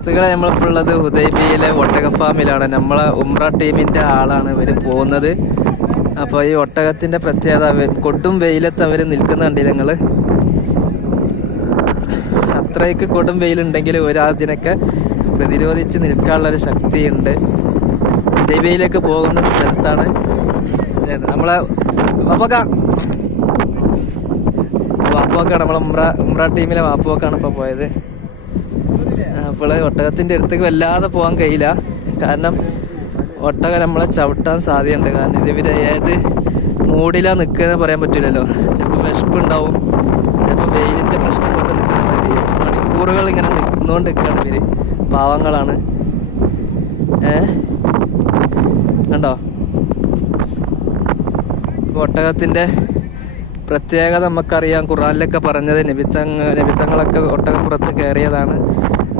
സുഹൃത്തുക്കളെ നമ്മളിപ്പോൾ ഉള്ളത് ഹുദൈബിയിലെ ഒട്ടക ഫാമിലാണ് നമ്മളെ ഉംറ ടീമിന്റെ ആളാണ് ഇവർ പോകുന്നത്. അപ്പോൾ ഈ ഒട്ടകത്തിന്റെ പ്രത്യേകത കൊടും വെയിലത്ത് അവർ നിൽക്കുന്ന കണ്ടില്ല ഞങ്ങൾ അത്രയ്ക്ക് കൊടും വെയിലുണ്ടെങ്കിൽ ഒരാതിനൊക്കെ പ്രതിരോധിച്ച് നിൽക്കാനുള്ള ഒരു ശക്തിയുണ്ട്. ഹുദൈബിയിലേക്ക് പോകുന്ന സ്ഥലത്താണ് നമ്മളെ വാപ്പോക്ക വാപ്പോക്കാണ് നമ്മളെ ഉംറ ഉംറ ടീമിലെ വാപ്പോക്കാണ് ഇപ്പോൾ പോയത്. അപ്പോൾ ഒട്ടകത്തിന്റെ അടുത്തേക്ക് വല്ലാതെ പോകാൻ കഴിയില്ല. കാരണം ഒട്ടകം നമ്മളെ ചവിട്ടാൻ സാധ്യതയുണ്ട്. കാരണം ഇത് ഏത് മൂടിലാ നിൽക്കുക പറയാൻ പറ്റില്ലല്ലോ. ചിലപ്പോൾ വിശപ്പുണ്ടാവും. ചിലപ്പോൾ വെയിലിന്റെ പ്രശ്നം കൊണ്ട് നിൽക്കുന്ന മണിക്കൂറുകൾ ഇങ്ങനെ നിന്നുകൊണ്ട് നിൽക്കുകയാണ് ഇവർ. പാവങ്ങളാണ്. ഏ? കണ്ടോ? ഇപ്പൊ ഒട്ടകത്തിന്റെ പ്രത്യേകത നമുക്കറിയാം. ഖുറാനിലൊക്കെ പറഞ്ഞത് നബിത്തങ്ങ നബിത്തങ്ങളൊക്കെ ഒട്ടകപ്പുറത്ത് കയറിയതാണ്.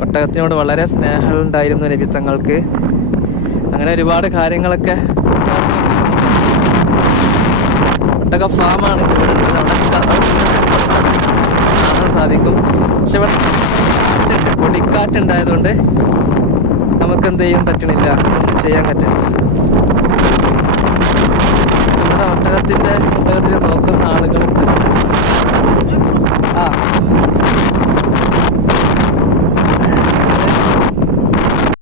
ഒട്ടകത്തിനോട് വളരെ സ്നേഹമുണ്ടായിരുന്നു നബിത്തങ്ങൾക്ക്. അങ്ങനെ ഒരുപാട് കാര്യങ്ങളൊക്കെ ഒട്ടക ഫാമാണ് ഇവിടെ ഉള്ളത്. കാണാൻ സാധിക്കും. പക്ഷെ ഇവിടെ കാറ്റുണ്ട് പൊടിക്കാറ്റുണ്ടായതുകൊണ്ട് നമുക്ക് എന്ത് ചെയ്യാൻ പറ്റണില്ല. ചെയ്യാൻ പറ്റില്ല ഇവിടെ നാടകത്തിൽ നോക്കുന്ന ആളുകൾക്ക്